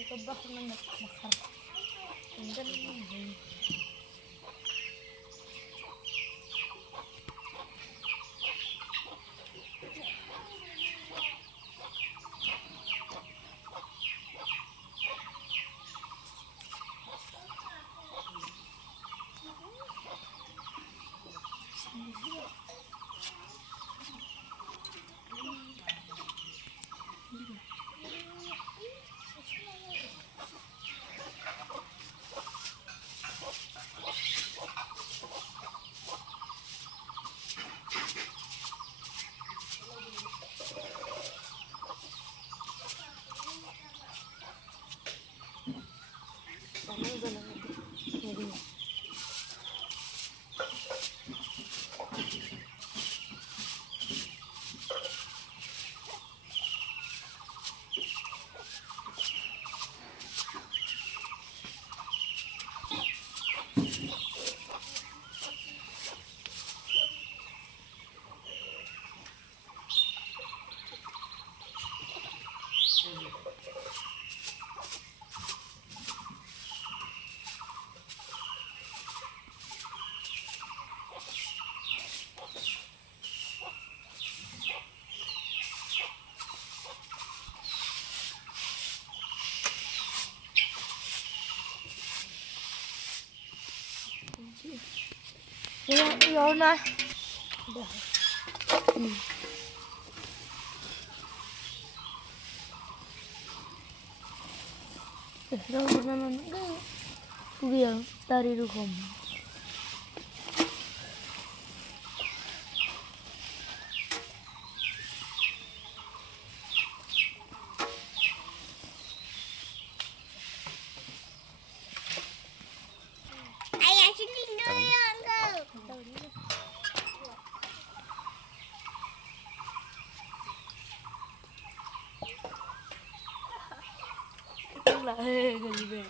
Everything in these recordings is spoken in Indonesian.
Kebak nang bakar. Tinggal ini. Iya, nah. Udah. Udah pernah nonton dia dari rumah. Ayah sini dulu ya, Uncle. Lah, gani be.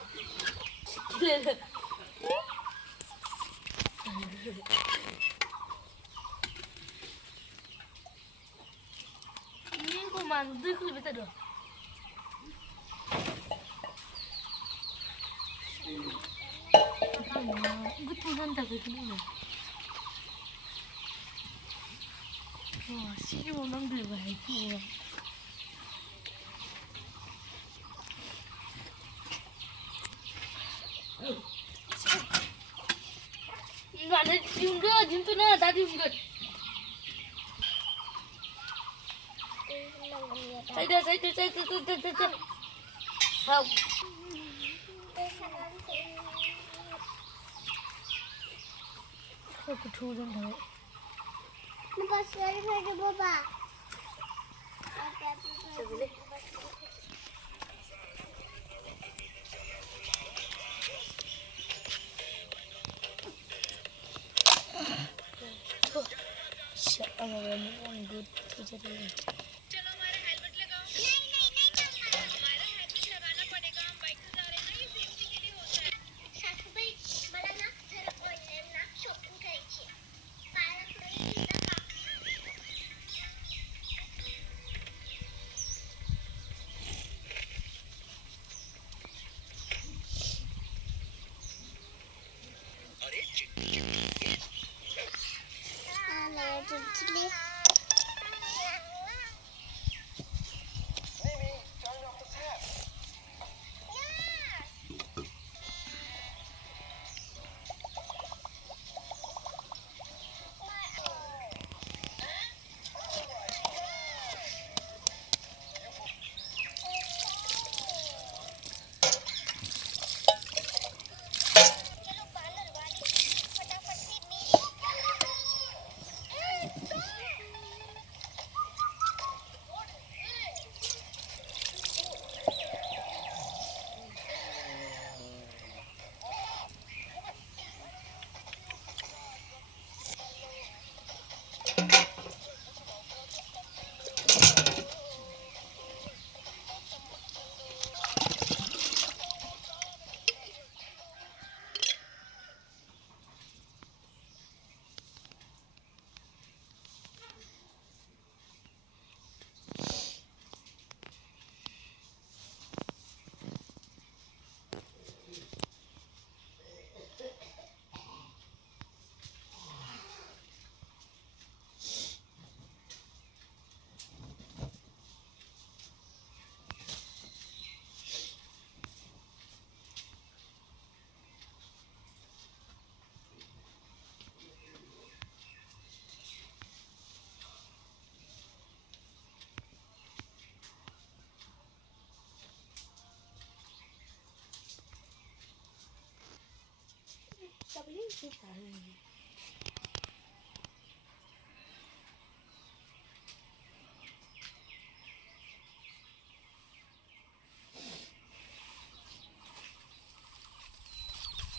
Ini kok mandek lebih tadi. Betul mantap begini. Wah, sih mau manggil baik. Enggak ada juga, jintu na tadi juga. Saya. Help. Aku turun dah. Lepas sekali saja, Bapa. Boleh. Allah, I'm good. चलो हमारा हेलमेट लगाओ। नहीं नहीं नहीं मम्मा, हमारा हेलमेट लगाना पड़ेगा। हम बाइक से जा रहे हैं ना, ये सेफ्टी के लिए होता है। सासूबाई, मला ना जरा ऑनलाईन ना शॉपिंग करायची आहे. पार्लरमध्ये तिथं चिटचिटली.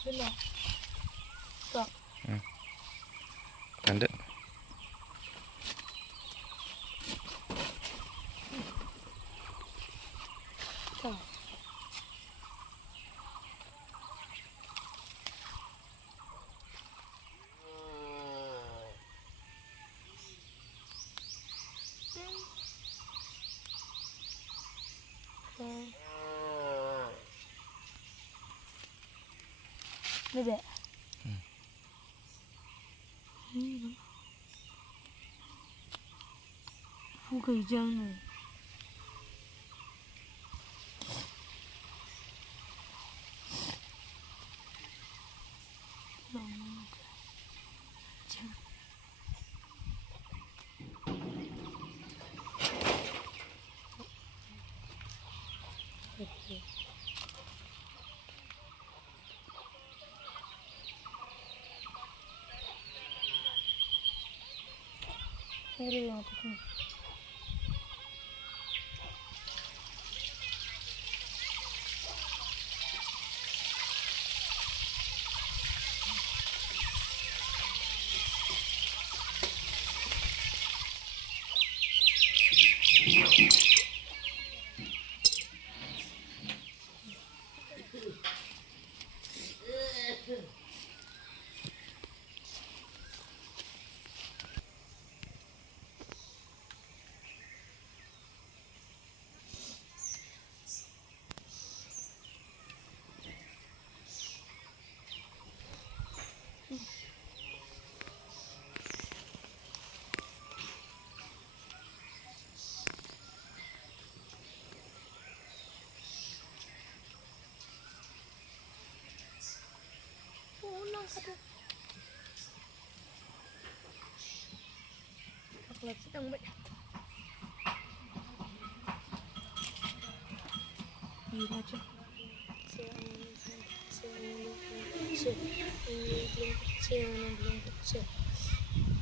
Benar. Stop. Tanda. Stop. Bebe. Không khởi trăng này. Ini yang aku punya. Ulang kata. Coklat sedang banyak. Ini aja.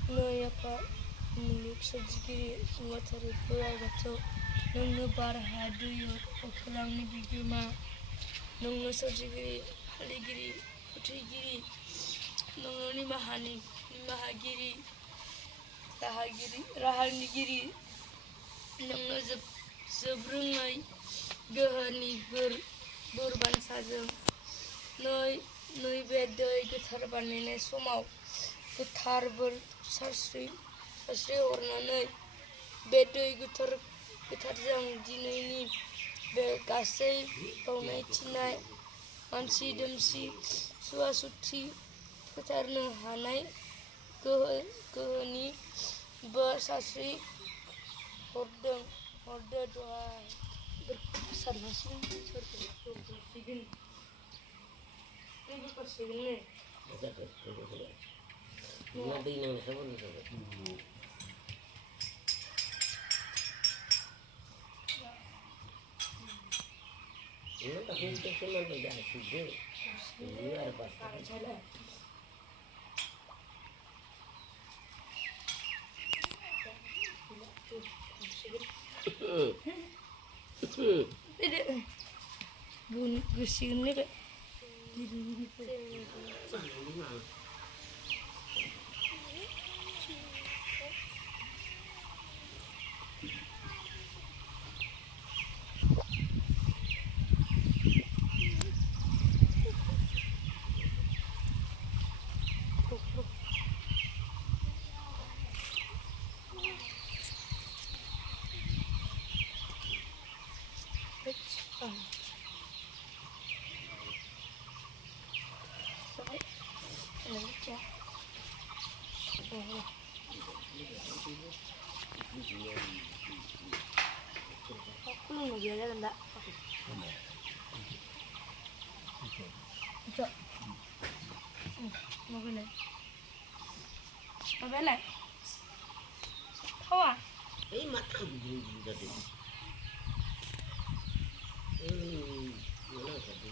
Noyapa muluk sajikiri watari puragato nunggu barhadu yo okurang ni biguma nunggu sajikiri haligiri putrigiri nunggu ni mahagiri rahanigiri nunggu zebrungai gehani berban sajeng noi bedoi goथार बानायनाय समाव गोथार बोर सास्रि हरनानै बे दै गोथारजों दिनैनि बे गासै बावनाय थिनाय मानसि दुमसि सुवा सुथि फोथारनो हानाय गोहोनि बोर सास्रि हरदो दहाय सारनांसिगोन सोरखौ bunyi gusin ni Pak. Aku mau biar enggak. Cok. Mau kena. Mau kena. Tahu ah? Ini matang begini tadi. Mana tadi?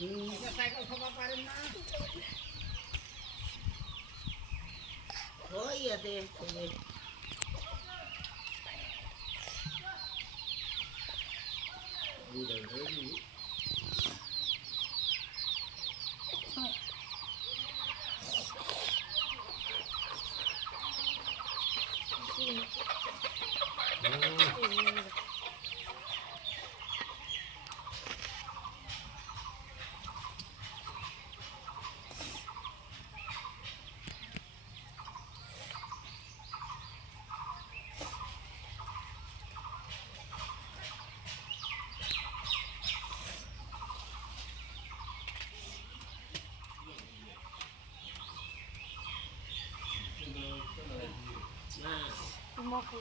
Oh iya deh, ini. Udah dulu. Nah, Rumah aku.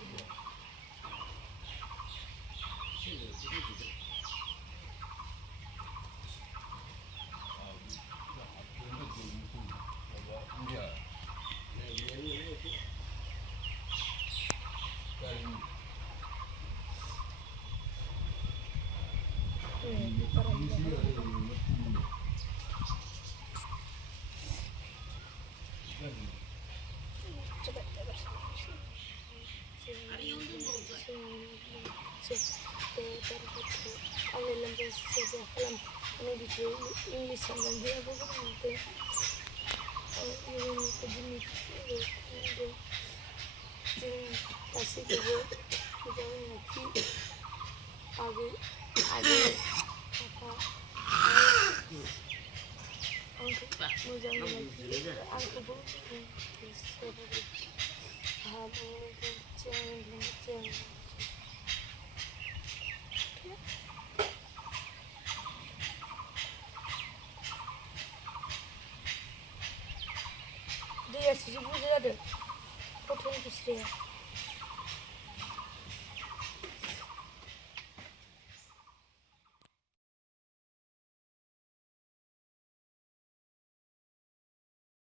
English dan dia bukan itu. Ini begini. Kasih juga jangan lagi आगे आगे मुझे aku boleh